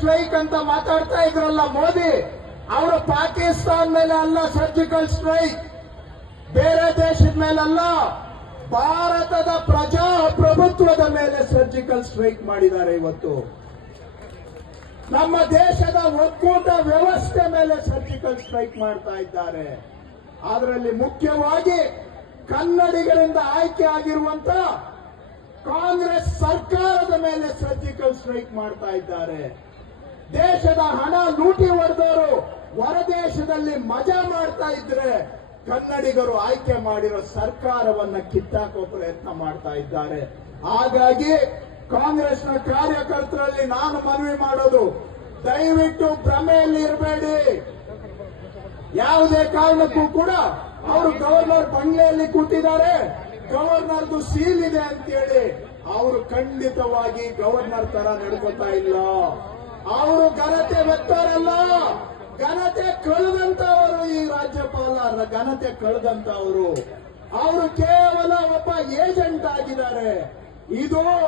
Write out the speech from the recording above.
Strike ಅಂತ ಮಾತಾಡ್ತಾ ಇದ್ರಲ್ಲ ಮೋದಿ, ಅವರು ಪಾಕಿಸ್ತಾನ ಮೇಲೆ ಅಲ್ಲ ಸರ್ಜಿಕಲ್ ಸ್ಟ್ರೈಕ್, ಬೇರೆ ದೇಶದ ಮೇಲಲ್ಲ, ಭಾರತದ ಪ್ರಜಾಪ್ರಭುತ್ವದ ಮೇಲೆ ಸರ್ಜಿಕಲ್ ಸ್ಟ್ರೈಕ್ ಮಾಡಿದ್ದಾರೆ. ಇವತ್ತು ನಮ್ಮ ದೇಶದ ಒಕ್ಕೂಟ ವ್ಯವಸ್ಥೆ ಮೇಲೆ ಸರ್ಜಿಕಲ್ ಸ್ಟ್ರೈಕ್ ಮಾಡ್ತಾ ಇದ್ದಾರೆ. ಅದರಲ್ಲಿ ಮುಖ್ಯವಾಗಿ ಕನ್ನಡಿಗರಿಂದ ಆಯ್ಕೆ ಆಗಿರುವಂತ ಕಾಂಗ್ರೆಸ್ ಸರ್ಕಾರದ ಮೇಲೆ ಸರ್ಜಿಕಲ್ ಸ್ಟ್ರೈಕ್ ಮಾಡ್ತಾ ಇದ್ದಾರೆ. ದೇಶದ ಹಣ ಲೂಟಿ ಹೊಡೆದವರು ಹೊರದೇಶದಲ್ಲಿ ಮಜಾ ಮಾಡ್ತಾ ಇದ್ರೆ ಕನ್ನಡಿಗರು ಆಯ್ಕೆ ಮಾಡಿರೋ ಸರ್ಕಾರವನ್ನ ಕಿತ್ತಾಕೋ ಪ್ರಯತ್ನ ಮಾಡ್ತಾ ಇದ್ದಾರೆ. ಹಾಗಾಗಿ ಕಾಂಗ್ರೆಸ್ನ ಕಾರ್ಯಕರ್ತರಲ್ಲಿ ನಾನು ಮನವಿ ಮಾಡೋದು, ದಯವಿಟ್ಟು ಭ್ರಮೆಯಲ್ಲಿ ಇರಬೇಡಿ. ಯಾವುದೇ ಕಾರಣಕ್ಕೂ ಕೂಡ ಅವರು ಗವರ್ನರ್ ಬಂಗ್ಲೆಯಲ್ಲಿ ಕೂತಿದ್ದಾರೆ, ಗವರ್ನರ್ದು ಸೀಲ್ ಇದೆ ಅಂತೇಳಿ ಅವರು ಖಂಡಿತವಾಗಿ ಗವರ್ನರ್ ತರ ನಡ್ಕೋತಾ ಇಲ್ಲ. ಅವರು ಘನತೆ ವ್ಯಕ್ತರಲ್ಲ, ಘನತೆ ಕಳೆದಂತವರು. ಈ ರಾಜ್ಯಪಾಲ ಘನತೆ ಕಳೆದಂತವರು. ಅವರು ಕೇವಲ ಒಬ್ಬ ಏಜೆಂಟ್ ಆಗಿದ್ದಾರೆ. ಇದು